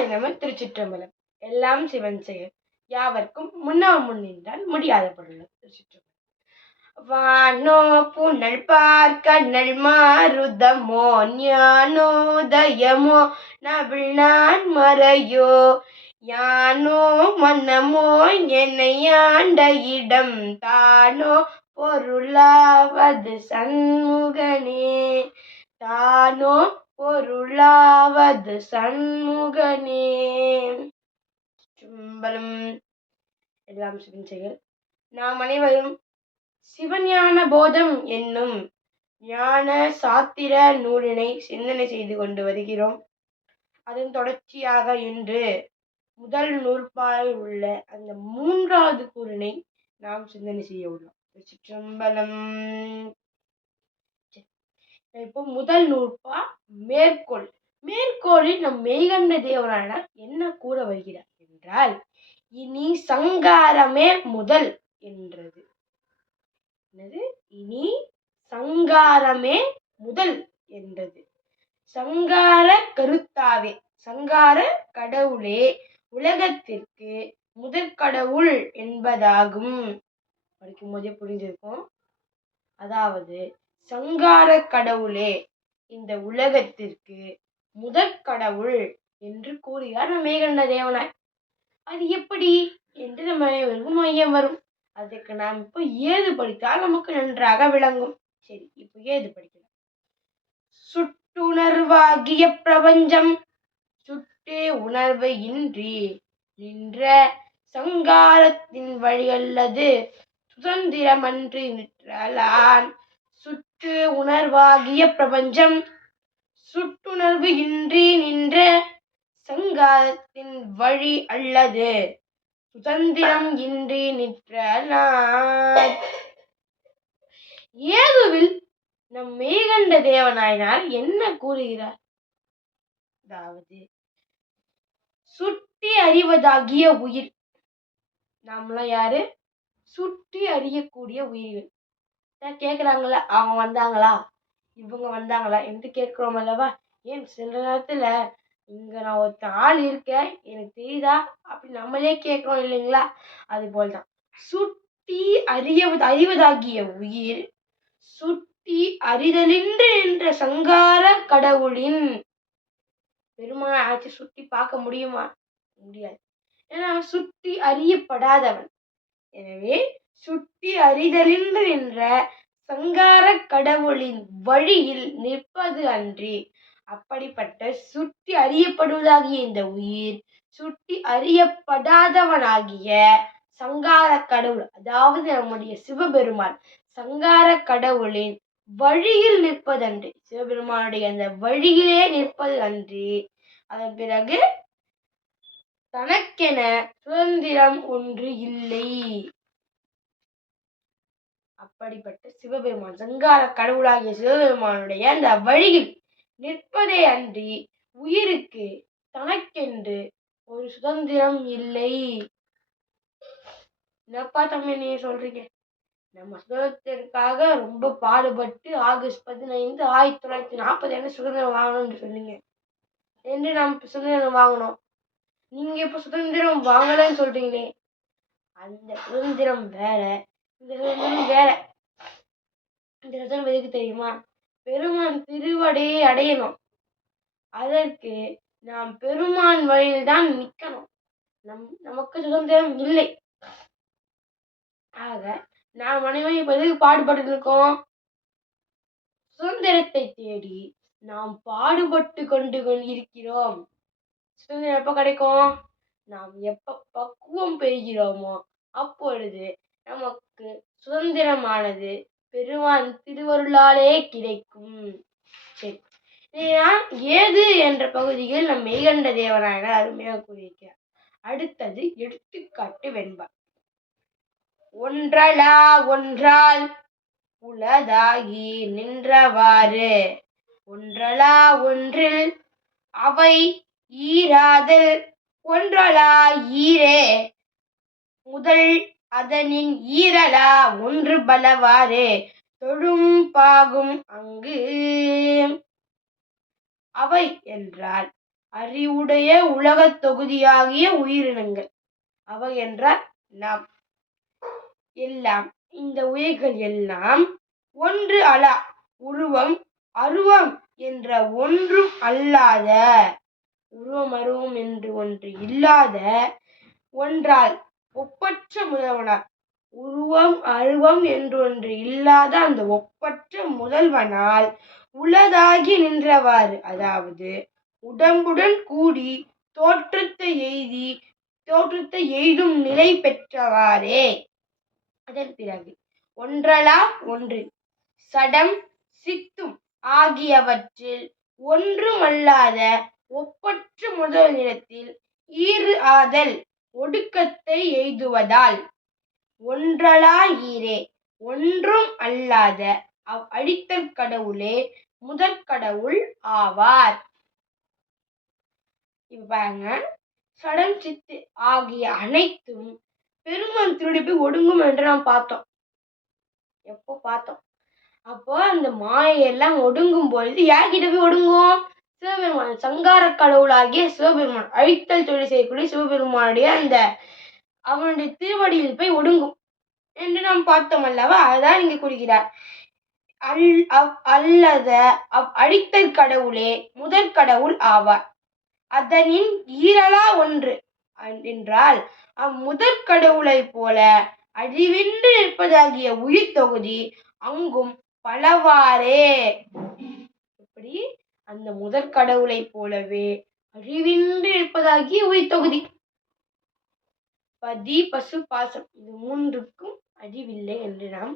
சிவாய நம திருச்சிற்றம்பலம். எல்லாம் சிவன் செயல். யாவர்க்கும் முன்னால் முன்னின்றால் முடியாத பொருள் திருச்சிற்றம்பலம். வானோ புனல் பார்க்கண்ணல் மாருதமோ ஞானோதயமோ நவிழ் நான் மறையோ யானோ மன்னமோ என்னை ஆண்ட இடம் தானோ பொருளாவது சண்முகனே தானோ பொருளாவது சண்முகனே. சும்பலம். எல்லாம் சிவன் செயல். நாம் அனைவரும் சிவஞான போதம் என்னும் ஞான சாத்திர நூலினை சிந்தனை செய்து கொண்டு வருகிறோம். அதன் தொடர்ச்சியாக இன்று முதல் நூற்பாயில் உள்ள அந்த மூன்றாவது கூறினை நாம் சிந்தனை செய்ய உள்ளோம். சிற்றம்பலம் இப்போ முதல் நூற்பா மேற்கோள். மேற்கோளில் நம் மெய்கண்ட தேவரான என்ன கூற வருகிறார் என்றால் இனி சங்காரமே முதல் என்றது. என்னது? இனி சங்காரமே முதல் என்றது. சங்கார கருத்தாவே சங்கார கடவுளே உலகத்திற்கு முதற் கடவுள் என்பதாகும். படிக்கும் போதே புரிஞ்சிருக்கும். அதாவது சங்கார கடவுளே இந்த உலகத்திற்கு முதற் கடவுள் என்று கூறுகிறார் நம்ம மேகண்ட தேவனாய் அது எப்படி என்று நம்ம அனைவருக்கும் மையம் வரும். அதுக்கு நாம் இப்போ ஏது படித்தால் நமக்கு நன்றாக விளங்கும். சரி இப்போ ஏது படிக்கலாம்? சுட்டுணர்வாகிய பிரபஞ்சம் சுட்டே உணர்வு இன்றி நின்ற சங்காரத்தின் வழி அல்லது சுதந்திரமன்றி நிற்றலான். சுற்று உணர்வாகிய பிரபஞ்சம். சுட்டுணர்வு இன்றி நின்ற சங்காரத்தின் வழி அல்லது சுதந்திரம் இன்றி நிற்றலான் ஏதுவில் நம் மேகண்ட தேவனாயினால் என்ன கூறுகிறார்? அதாவது சுட்டி அறிவதாகிய உயிர். நாமெல்லாம் யாரு? சுட்டி அறியக்கூடிய உயிர்கள். கேட்குறாங்கள அவங்க வந்தாங்களா? இவங்க வந்தாங்களா? என்று கேட்குறோம் அல்லவா? ஏன் சில நேரத்தில் இங்கே நான் ஒரு ஆள் இருக்கேன் எனக்கு தெரியுதா? அப்படி நம்மளே கேட்குறோம் இல்லைங்களா? அது போல் தான் சுட்டி அறியவது அறிவதாகிய உயிர் சுட்டி அறிதலின்றி நின்ற சங்கார கடவுளின் பெருமான ஆட்சி சுட்டி பார்க்க முடியுமா? முடியாது. ஏன்னா அவன் சுட்டி அறியப்படாதவன். எனவே சுட்டி அறிதலின்று நின்ற சங்காரக் கடவுளின் வழியில் நிற்பது அன்றி. அப்படிப்பட்ட சுட்டி அறியப்படுவதாகிய இந்த உயிர் சுட்டி அறியப்படாதவனாகிய சங்கார கடவுள் அதாவது நம்முடைய சிவபெருமான் சங்கார கடவுளின் வழியில் நிற்பதன்றி சிவபெருமானுடைய அந்த வழியிலே நிற்பது அன்றி. அதன் பிறகு தனக்கென சுதந்திரம் ஒன்று இல்லை. அப்படிப்பட்ட சிவபெருமான் சங்கார கடவுளாகிய சிவபெருமானுடைய அந்த வழியில் நிற்பதே அன்றி உயிருக்கு தனக்கென்று ஒரு சுதந்திரம் இல்லை. என்னப்பா தம்பி நீ சொல்றீங்க? நம்ம சுதந்திரத்திற்காக ரொம்ப பாடுபட்டு ஆகஸ்ட் பதினைந்து ஆயிரத்தி தொள்ளாயிரத்தி நாற்பது என்ன சுதந்திரம் வாங்கணும்னு சொன்னீங்க. என்று நாம் சுதந்திரம் வாங்கணும்? நீங்க இப்ப சுதந்திரம் வாங்கலன்னு சொல்றீங்களே. அந்த சுதந்திரம் வேற இந்த சுதந்திரம் வேற. இந்த சுதந்திரம் எதுக்கு தெரியுமா? பெருமான் திருவடியை அடையணும். அதற்கு நாம் பெருமான் வழியில் தான் நிற்கணும் நம் நமக்கு சுதந்திரம் இல்லை. ஆக நாம் அனைவரும் இப்ப எதுக்கு பாடுபட்டு இருக்கோம்? சுதந்திரத்தை தேடி நாம் பாடுபட்டு கொண்டு இருக்கிறோம். சுதந்திரம் எப்ப கிடைக்கும்? நாம் எப்ப பக்குவம் பெறுகிறோமோ அப்பொழுது நமக்கு சுதந்திரமானது பெருமான் திருவருளாலே கிடைக்கும். சரி. இதுதான் ஏது என்ற பகுதியில் நம் மெய்கண்ட தேவராயன அருமையாக கூறியிருக்கிறார். அடுத்தது எடுத்துக்காட்டு வெண்பா ஒன்றலா ஒன்றால் உளதாகி நின்றவாறு. ஒன்றலா ஒன்றில் அவை ஈராதல். ஒன்றலா ஈரே. முதல் அதனின் ஈரலா ஒன்று பலவாறு தொழும் பாகும் அங்கு. அவை என்றால் அறிவுடைய உலகத் தொகுதியாகிய உயிரினங்கள். அவை என்றால் நாம். எல்லாம் இந்த உயிர்கள் எல்லாம் ஒன்று அலா உருவம் அருவம் என்ற ஒன்றும் அல்லாத உருவம் அருவம் என்று ஒன்று இல்லாத ஒன்றால் ஒப்பற்ற முதல்வனார் உருவம் அருவம் என்றொன்று இல்லாத அந்த ஒப்பற்ற முதல்வனால் உளதாகி நின்றவாறு. அதாவது உடம்புடன் கூடி தோற்றத்தை எய்தி தோற்றத்தை எய்தும் நிலை பெற்றவாறே. அதன் பிறகு ஒன்றலா ஒன்று சடம் சித்தும் ஆகியவற்றில் ஒன்றுமல்லாத ஒப்பற்ற முதல் நிலத்தில் ஈறு ஆதல் ஒடுக்கத்தை எய்துவதால் ஒன்றலா ஈரே ஒன்றும் அல்லாத அவ் அழித்தல் கடவுளே முதற் கடவுள் ஆவார். இப்ப பாருங்க. சடம் சித்து ஆகிய அனைத்தும் பெருமான் திருடி போய் ஒடுங்கும் என்று நாம் பார்த்தோம். எப்போ பார்த்தோம்? அப்போ அந்த மாயையெல்லாம் ஒடுங்கும் பொழுது யார்கிட்ட போய் ஒடுங்கும் சிவபெருமான் சங்கார கடவுளாகிய சிவபெருமான் அழித்தல் தொழில் செய்யக்கூடிய சிவபெருமானுடைய அந்த அவனுடைய திருவடியில் போய் ஒடுங்கும் என்று நாம் பார்த்தோம் அல்லவா? அதான் இங்கு கூறுகிறார். அல் அவ் அல்லத அவ் அழித்தல் கடவுளே முதற் கடவுள் ஆவார். அதனின் ஈரலா ஒன்று என்றால் அம்முதற் கடவுளைப் போல அழிவின்றி நிற்பதாகிய உயிர் தொகுதி அங்கும் பலவாறே. எப்படி? அந்த முதற் கடவுளைப் போலவே அழிவின்றி இருப்பதாகிய உயிர் தொகுதி. பதி பசு பாசம் இது மூன்றுக்கும் அழிவில்லை என்று நாம்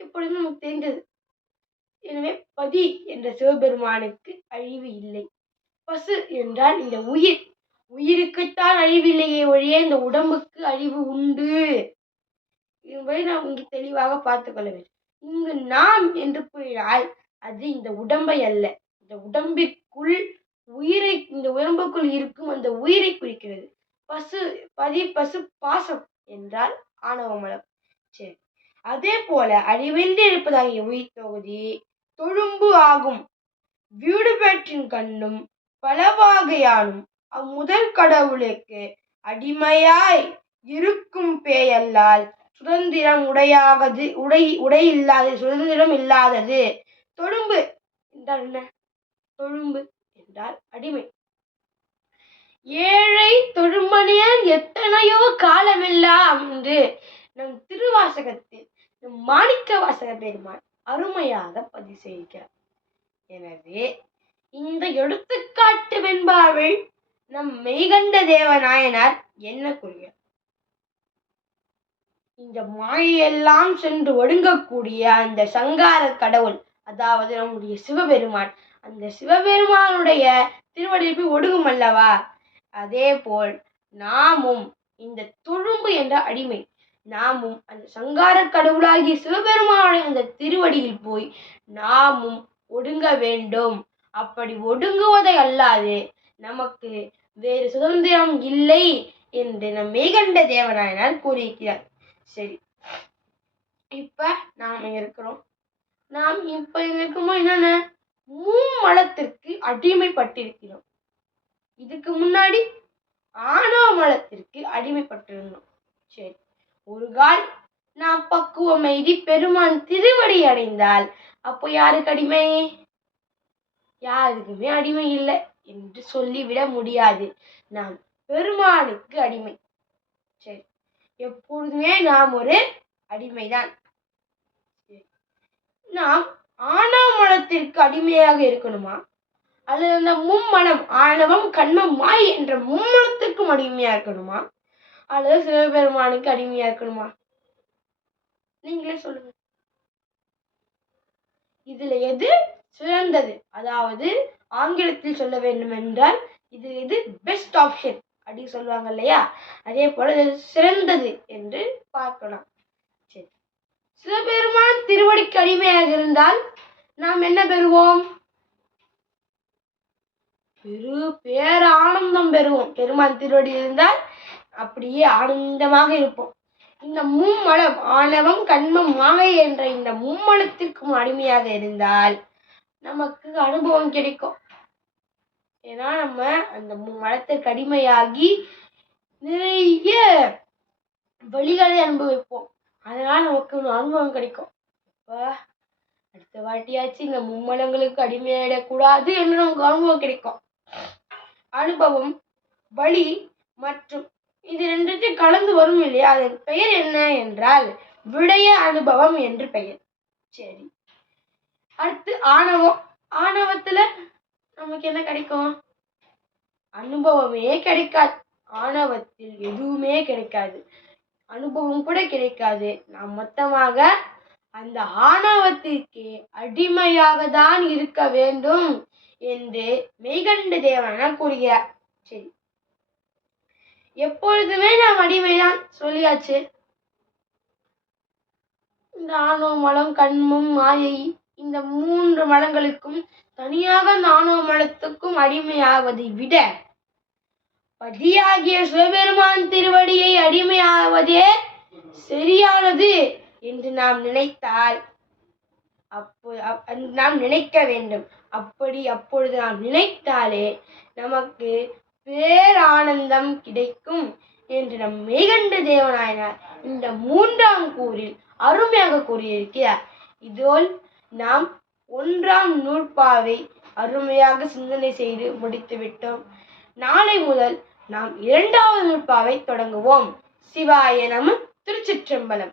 இப்பொழுது நமக்கு தெரிந்தது. எனவே பதி என்ற சிவபெருமானுக்கு அழிவு இல்லை. பசு என்றால் இந்த உயிர். உயிருக்குத்தான் அழிவில்லையே ஒழிய இந்த உடம்புக்கு அழிவு உண்டு என்பதை நாம் இங்கு தெளிவாக பார்த்து கொள்ள வேண்டும். இங்கு நாம் என்று கூறினால் அது இந்த உடம்பை அல்ல. இந்த உடம்பிற்குள் உயிரை இந்த உடம்புக்குள் இருக்கும் அந்த உயிரை குறிக்கிறது. பசு பதி பசு பாசம் என்றால் ஆணவமலம் சரி. அதே போல அழிவின்றி இருப்பதாகிய உயிர் தொகுதி தொழும்பு ஆகும். வீடு பெற்றின் கண்ணும் பலவாகையானும் அம்முதல் கடவுளுக்கு அடிமையாய் இருக்கும் பேயல்லால் சுதந்திரம் உடையாகது உடை உடை இல்லாத சுதந்திரம் இல்லாதது. தொழும்பு என்றால் என்ன? தொழும்பு என்றால் அடிமை. ஏழை தொழுமணியன் எத்தனையோ காலமெல்லாம் என்று நம் திருவாசகத்தில் நம் மாணிக்க வாசக பெருமான் அருமையாக பதிவு செய்கிறார். எனவே இந்த எடுத்துக்காட்டு வெண்பாவில் நம் மெய்கண்ட தேவநாயனார் என்ன கூறுகிறார்? இந்த மாயையெல்லாம் சென்று ஒடுங்கக்கூடிய அந்த சங்கார கடவுள் அதாவது நம்முடைய சிவபெருமான் அந்த சிவபெருமானுடைய திருவடியில் போய் ஒடுங்கும் அல்லவா? அதே போல் நாமும் இந்த துழும்பு என்ற அடிமை நாமும் அந்த சங்கார கடவுளாகிய சிவபெருமானுடைய அந்த திருவடியில் போய் நாமும் ஒடுங்க வேண்டும். அப்படி ஒடுங்குவதை அல்லாது நமக்கு வேறு சுதந்திரம் இல்லை என்று நம் மேகண்ட தேவநாயனார் கூறியிருக்கிறார். சரி இப்ப நாம் இருக்கிறோம். நாம் இப்ப இங்க என்னென்ன? மூமலத்திற்கு அடிமைப்பட்டிருக்கிறோம். இதுக்கு முன்னாடி ஆணவ மலத்திற்கு அடிமைப்பட்டிருந்தோம். சரி ஒரு கால் நாம் பக்குவம் எய்தி பெருமான் திருவடி அடைந்தால் அப்போ யாருக்கு அடிமை? யாருக்குமே அடிமை இல்லை என்று சொல்லிவிட முடியாது. நாம் பெருமானுக்கு அடிமை. சரி எப்பொழுதுமே நாம் ஒரு அடிமைதான். சரி. நாம் ஆணாமணத்திற்கு அடிமையாக இருக்கணுமா? அல்லது அந்த மும்மனம் ஆணவம் கண்மம் மாய் என்ற மும்மனத்திற்கும் அடிமையா இருக்கணுமா? அல்லது சிவபெருமானுக்கு அடிமையா இருக்கணுமா? நீங்களே சொல்லுங்க. இதுல எது சிறந்தது? அதாவது ஆங்கிலத்தில் சொல்ல வேண்டும் என்றால் இது இது பெஸ்ட் ஆப்ஷன் அப்படின்னு சொல்லுவாங்க இல்லையா? அதே போல இது சிறந்தது என்று பார்க்கலாம். சிவபெருமான் திருவடி கடிமையாக இருந்தால் நாம் என்ன பெறுவோம்? பெரு பேர ஆனந்தம் பெறுவோம். பெருமான் திருவடி இருந்தால் அப்படியே ஆனந்தமாக இருப்போம். இந்த மும்மலம் ஆணவம் கண்மம் மாயை என்ற இந்த மும்மலத்திற்கும் அடிமையாக இருந்தால் நமக்கு அனுபவம் கிடைக்கும். ஏன்னா நம்ம அந்த மு- மலத்திற்கு அடிமையாகி நிறைய வழிகளை அனுபவிப்போம். அதனால நமக்கு அனுபவம் கிடைக்கும். அப்பா அடுத்த வாட்டியாச்சு இந்த மும்மலங்களுக்கு அடிமையாயிடக்கூடாது என்று நமக்கு அனுபவம் கிடைக்கும். அனுபவம் வழி மற்றும் இது ரெண்டுத்தையும் கலந்து வரும் இல்லையா? அதன் பெயர் என்ன என்றால் விடய அனுபவம் என்று பெயர். சரி. அடுத்து ஆணவம். ஆணவத்துல நமக்கு என்ன கிடைக்கும்? அனுபவமே கிடைக்காது. ஆணவத்தில் எதுவுமே கிடைக்காது. அனுபவம் கூட கிடைக்காது. நாம் மொத்தமாக அந்த ஆணவத்திற்கு அடிமையாக தான் இருக்க வேண்டும் என்று மெய்கண்ட தேவன கூறுகிறார். சரி. எப்பொழுதுமே நாம் அடிமைதான் சொல்லியாச்சு. இந்த ஆணவ மலம் கண்மும் மாயை இந்த மூன்று மலங்களுக்கும் தனியாக அந்த ஆணவ மலத்துக்கும் அடிமையாவதை விட பதியாகிய சிவபெருமான் திருவடியை அடிமையாவதே சரியானது என்று நாம் நினைத்தால் அப்போ நாம் நினைக்க வேண்டும். அப்படி அப்பொழுது நாம் நினைத்தாலே நமக்கு பேரானந்தம் கிடைக்கும் என்று நம் மெய்கண்ட தேவநாயனார் இந்த மூன்றாம் கூறில் அருமையாக கூறியிருக்கிறார். இதோல் நாம் ஒன்றாம் நூற்பாவை அருமையாக சிந்தனை செய்து முடித்து விட்டோம் நாளை முதல் நாம் இரண்டாவது நூற்பாவை தொடங்குவோம். சிவாய நம திருச்சிற்றம்பலம்.